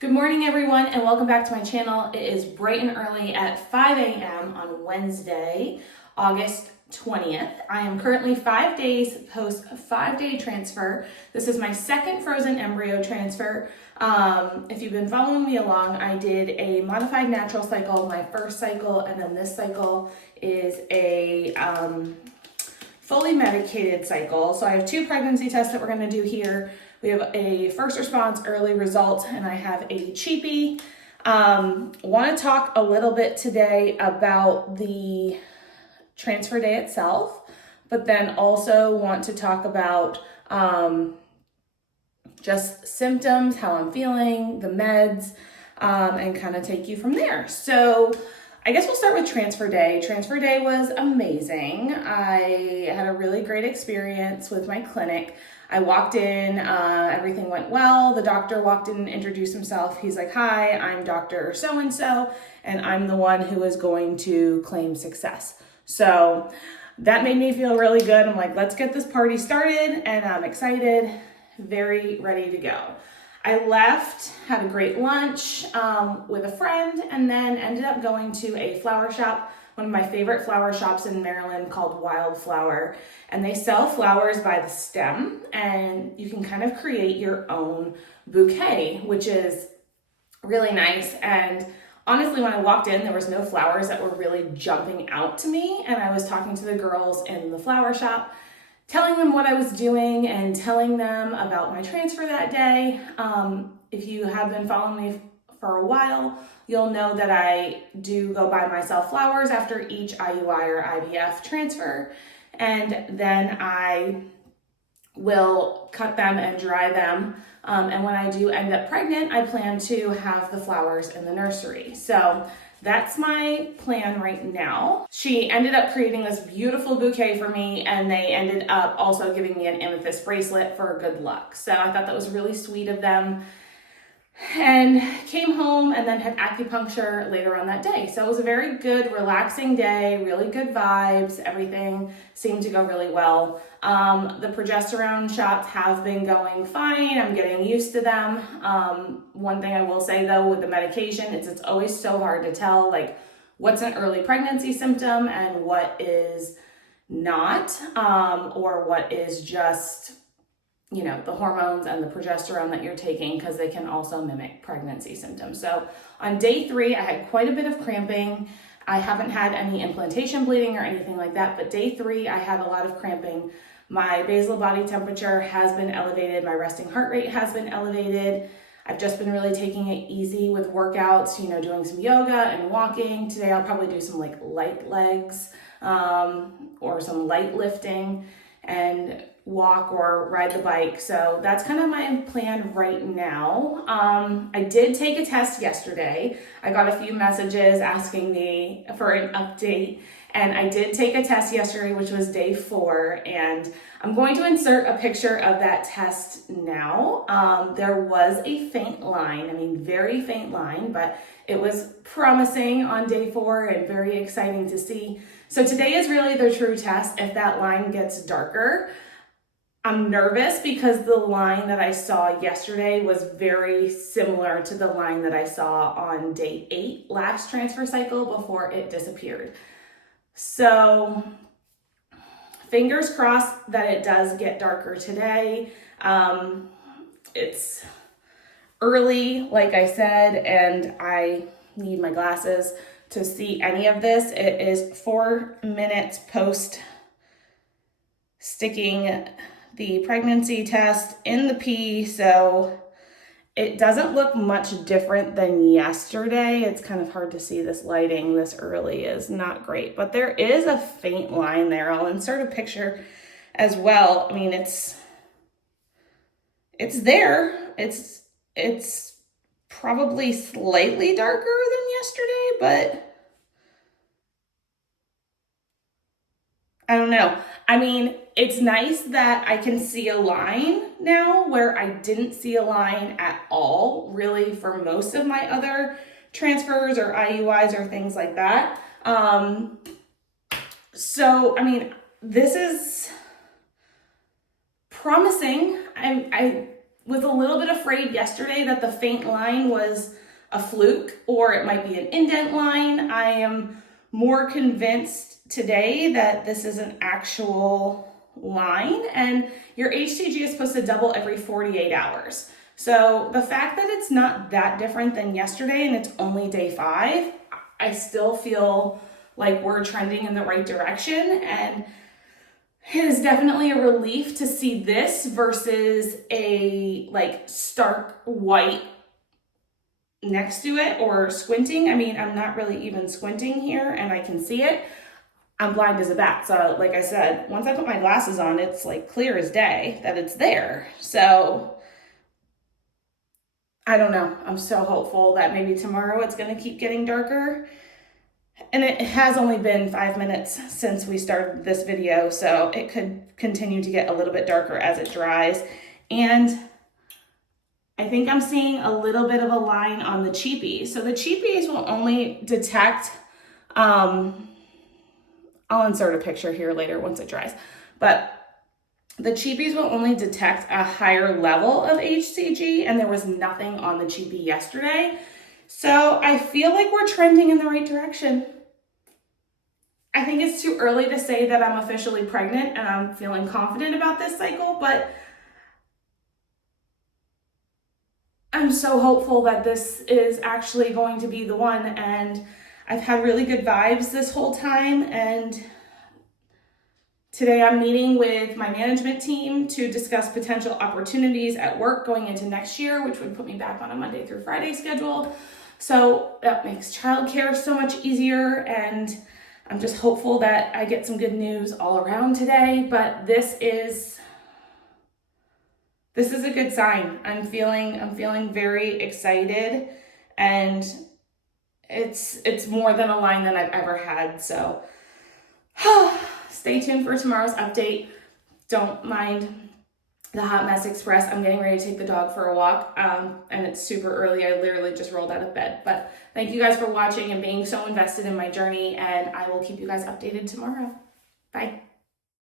Good morning, everyone, and welcome back to my channel. It is bright and early at 5 a.m. on Wednesday, August 20th. I am currently 5 days post 5-day transfer. This is my second frozen embryo transfer. If you've been following me along, I did a modified natural cycle, my first cycle, and then this cycle is a fully medicated cycle. So I have two pregnancy tests that we're going to do here. We have a first response early result, and I have a cheapie. Want to talk a little bit today about the transfer day itself, but then also want to talk about just symptoms, how I'm feeling, the meds, and kind of take you from there. So I guess we'll start with transfer day. Transfer day was amazing. I had a really great experience with my clinic. I walked in, everything went well. The doctor walked in and introduced himself. He's like, "Hi, I'm Dr. So-and-so, and I'm the one who is going to claim success." So that made me feel really good. I'm like, let's get this party started, and I'm excited, very ready to go. I left, had a great lunch with a friend, and then ended up going to a flower shop, one of my favorite flower shops in Maryland called Wildflower. And they sell flowers by the stem, and you can kind of create your own bouquet, which is really nice. And honestly, when I walked in, there was no flowers that were really jumping out to me. And I was talking to the girls in the flower shop, telling them what I was doing and telling them about my transfer that day. If you have been following me for a while, you'll know that I do go buy myself flowers after each IUI or IVF transfer. And then I will cut them and dry them. And when I do end up pregnant, I plan to have the flowers in the nursery. So that's my plan right now. She ended up creating this beautiful bouquet for me, and they ended up also giving me an amethyst bracelet for good luck. So I thought that was really sweet of them. And came home and then had acupuncture later on that day. So it was a very good, relaxing day, really good vibes. Everything seemed to go really well. The progesterone shots have been going fine. I'm getting used to them. One thing I will say though with the medication, it's always so hard to tell like what's an early pregnancy symptom and what is not, or what is just the hormones and the progesterone that you're taking, because they can also mimic pregnancy symptoms. So on day 3, I had quite a bit of cramping. I haven't had any implantation bleeding or anything like that, but day 3, I had a lot of cramping. My basal body temperature has been elevated. My resting heart rate has been elevated. I've just been really taking it easy with workouts, doing some yoga and walking. Today I'll probably do some like light legs, or some light lifting, and walk or ride the bike. So that's kind of my plan right now. I did take a test yesterday. I got a few messages asking me for an update, and I did take a test yesterday, which was day 4, and I'm going to insert a picture of that test now. There was a faint line, very faint line, but it was promising on day 4 and very exciting to see. So today is really the true test. If that line gets darker, I'm nervous because the line that I saw yesterday was very similar to the line that I saw on day 8 last transfer cycle before it disappeared. So fingers crossed that it does get darker today. It's early, like I said, and I need my glasses to see any of this. It is 4 minutes post sticking the pregnancy test in the pee, so it doesn't look much different than yesterday. It's kind of hard to see, this lighting this early is not great, but there is a faint line there. I'll insert a picture as well. It's there. It's probably slightly darker than yesterday, but I don't know. It's nice that I can see a line now where I didn't see a line at all, really, for most of my other transfers or IUIs or things like that. This is promising. I was a little bit afraid yesterday that the faint line was a fluke or it might be an indent line. I am more convinced today that this is an actual line, and your HCG is supposed to double every 48 hours. So the fact that it's not that different than yesterday and it's only day 5, I still feel like we're trending in the right direction, and it is definitely a relief to see this versus a like stark white next to it or squinting. I mean, I'm not really even squinting here and I can see it. I'm blind as a bat. So like I said, once I put my glasses on, it's like clear as day that it's there. So I don't know. I'm so hopeful that maybe tomorrow it's going to keep getting darker. And it has only been 5 minutes since we started this video, so it could continue to get a little bit darker as it dries. And I think I'm seeing a little bit of a line on the cheapies. So the cheapies will only detect, I'll insert a picture here later once it dries, but the cheapies will only detect a higher level of HCG, and there was nothing on the cheapie yesterday. So I feel like we're trending in the right direction. I think it's too early to say that I'm officially pregnant and I'm feeling confident about this cycle, but I'm so hopeful that this is actually going to be the one. And I've had really good vibes this whole time. And today I'm meeting with my management team to discuss potential opportunities at work going into next year, which would put me back on a Monday through Friday schedule. So that makes childcare so much easier, and I'm just hopeful that I get some good news all around today. But this is a good sign. I'm feeling very excited, and it's more than a line than I've ever had. So stay tuned for tomorrow's update. Don't mind the Hot Mess Express. I'm getting ready to take the dog for a walk, and it's super early. I literally just rolled out of bed. But thank you guys for watching and being so invested in my journey, and I will keep you guys updated tomorrow. Bye.